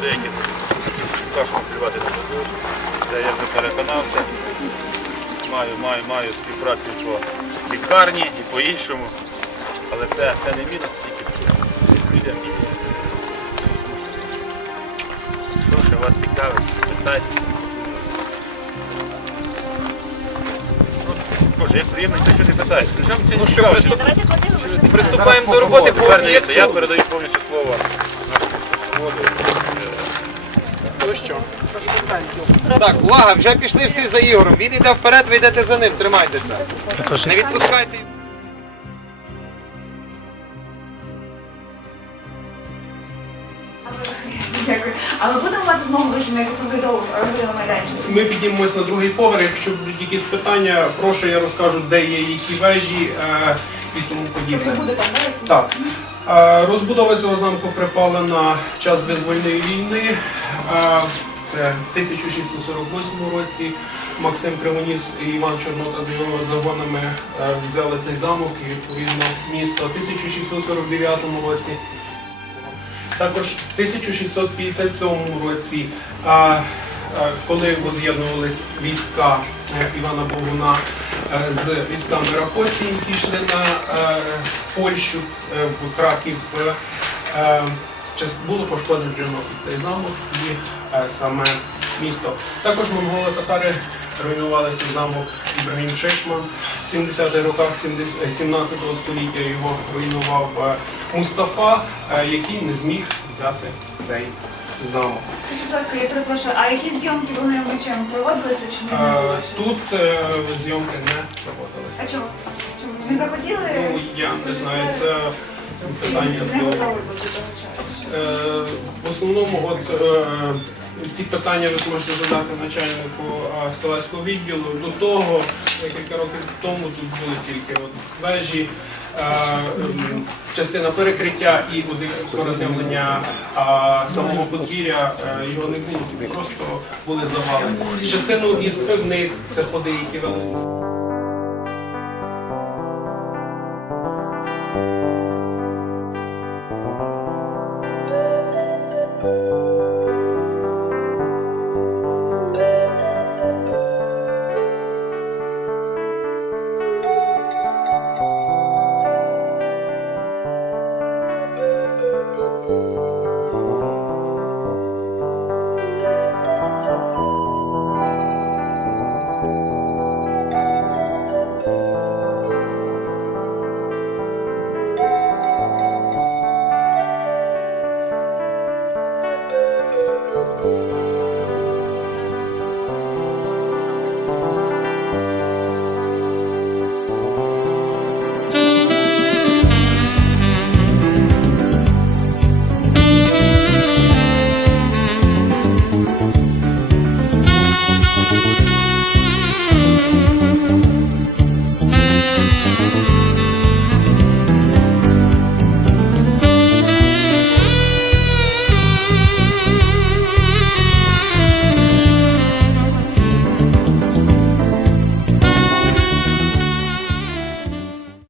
деякі кашу плювати не дадуть. Це я вже переконався. Маю, маю, маю співпрацю по лікарні і по іншому. Але це, це не мінус, це тільки плюс. Це людям і що ще вас цікавить, питайтеся. Боже, як приємно, що ти питаєшся. Ну, що що, приступ- приступаємо до роботи по я передаю повністю слово нашому екскурсоводу. Ну що? Так, увага, вже пішли всі за Ігорем. Він йде вперед, ви йдете за ним, тримайтеся. Не відпускайте. Дякую. А ми будемо мати змогу вийти на якусь оглядову оглядовий майданчик? Ми піднімемось на другий поверх. Якщо будуть якісь питання, прошу, я розкажу, де є які вежі е, і тому подібне. Так? Е, Розбудова цього замку припала на час визвольної війни. Е, Це в 1648 році. Максим Кривоніс і Іван Чорнота з його загонами е, взяли цей замок і відповідно місто. В 1649 році також в 1657 році, а, коли воз'єднувались війська е, Івана Богуна е, з військами Ракоці, які йшли на е, Польщу е, в Краків, е, е, було пошкоджено цей замок і е, саме місто. Також монголо-татари руйнували цей замок Ібрагім Шишман. В 70-х роках 70 17 століття його руйнував е, Мустафа, е, який не зміг взяти цей замок. Скажіть, будь ласка, я перепрошую, а які зйомки вони вночі проводилися чи не Е, проводилися? Тут е, зйомки не проводилися. А чому? Чому? Не захотіли? Ну, я не знаю, це питання Не до. були до того часу. Е, В основному от, е, ці питання ви зможете задати начальнику скалацького відділу. До того, е, кілька років тому тут були тільки от вежі, частина перекриття і порозявлення самого подвір'я е, його не було, просто були завали. Частину із пивниць це ходи, які вели.